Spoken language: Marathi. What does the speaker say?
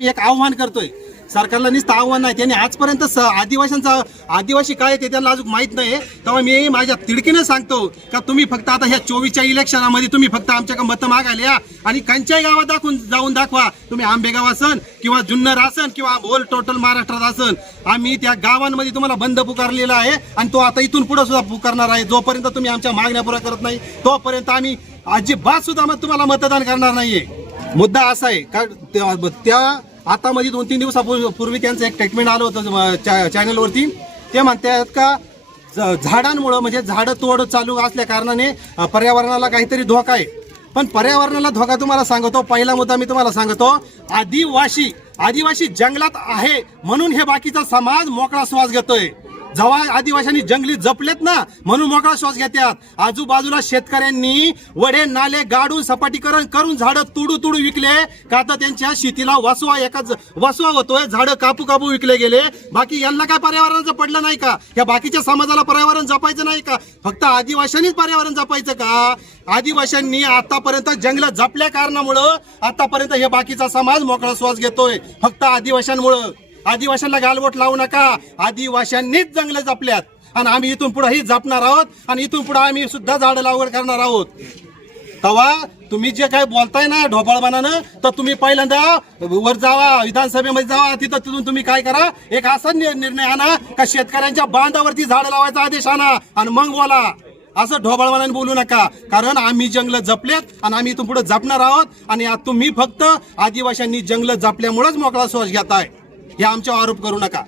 मी एक आव्हान करतोय. सरकारला नुसतं आव्हान नाही त्यांनी आजपर्यंत स- आदिवासींचा आदिवासी काय ते त्यांना अजून माहीत नाही तेव्हा मी माझ्या तिडकीनं सांगतो का तुम्ही फक्त आता ह्या चोवीसच्या इलेक्शनामध्ये तुम्ही फक्त आमच्याकडे मतं मागायला या आणि कंच्याही गावात दाखवून जाऊन दाखवा. तुम्ही आंबेगाव असन किंवा जुन्नर असन किंवा होल टोटल महाराष्ट्रात असन. आम्ही त्या गावांमध्ये तुम्हाला बंद पुकारलेला आहे आणि तो आता इथून पुढे सुद्धा पुकारणार आहे. जोपर्यंत तुम्ही आमच्या मागण्या पुऱ्या करत नाही तोपर्यंत आम्ही अजिबात सुद्धा मग तुम्हाला मतदान करणार नाहीये. मुद्दा असा आहे का त्या आता मध्ये दोन तीन दिवसापूर्वी त्यांचं एक स्टेटमेंट आलं होतं चॅनलवरती ते म्हणतात का ज- झाडांमुळं म्हणजे झाडं तोड चालू असल्या कारणाने पर्यावरणाला काहीतरी धोका आहे. पण पर्यावरणाला धोका तुम्हाला सांगतो पहिला मुद्दा मी तुम्हाला सांगतो आदिवासी आदिवासी जंगलात आहे म्हणून हे बाकीचा समाज मोकळा श्वास घेतोय. जेव्हा आदिवासींनी जंगली जपलेत ना म्हणून मोकळा श्वास घेतात आजूबाजूला शेतकऱ्यांनी वडे नाले गाडून सपाटीकरण करून झाडं तुडू तुडू विकले. का तर त्यांच्या शेतीला वसवा एकाच वसवा होतोय झाडं कापू कापू विकले गेले. बाकी यांना काय पर्यावरणाचं पडलं नाही का? या बाकीच्या समाजाला पर्यावरण जपायचं नाही का? फक्त आदिवाशांनीच पर्यावरण जपायचं का? आदिवाशांनी आतापर्यंत जंगल जपल्या कारणामुळं आतापर्यंत हे बाकीचा समाज मोकळा श्वास घेतोय. फक्त आदिवाशांमुळं आदिवाशांना गालबोट लावू नका. आदिवाशांनीच जंगलं जपल्यात. आणि आम्ही इथून पुढे ही जपणार आहोत आणि इथून पुढे आम्ही सुद्धा झाडं लागवड करणार आहोत. तेव्हा तुम्ही जे काय बोलताय ना ढोबळमानानं तर तुम्ही पहिल्यांदा वर जावा विधानसभेमध्ये जावा तिथं तिथून तुम्ही काय करा? एक असा निर्णय आणा का शेतकऱ्यांच्या बांधावरती झाडं लावायचा आदेश आणा आणि मग बोला. असं ढोबळमानाने बोलू नका. कारण आम्ही जंगलं जपलेत आणि आम्ही इथून पुढे जपणार आहोत. आणि तुम्ही फक्त आदिवाशांनी जंगलं जपल्यामुळेच मोकळा श्वास घेताय. हे आमच्यावर आरोप करू नका.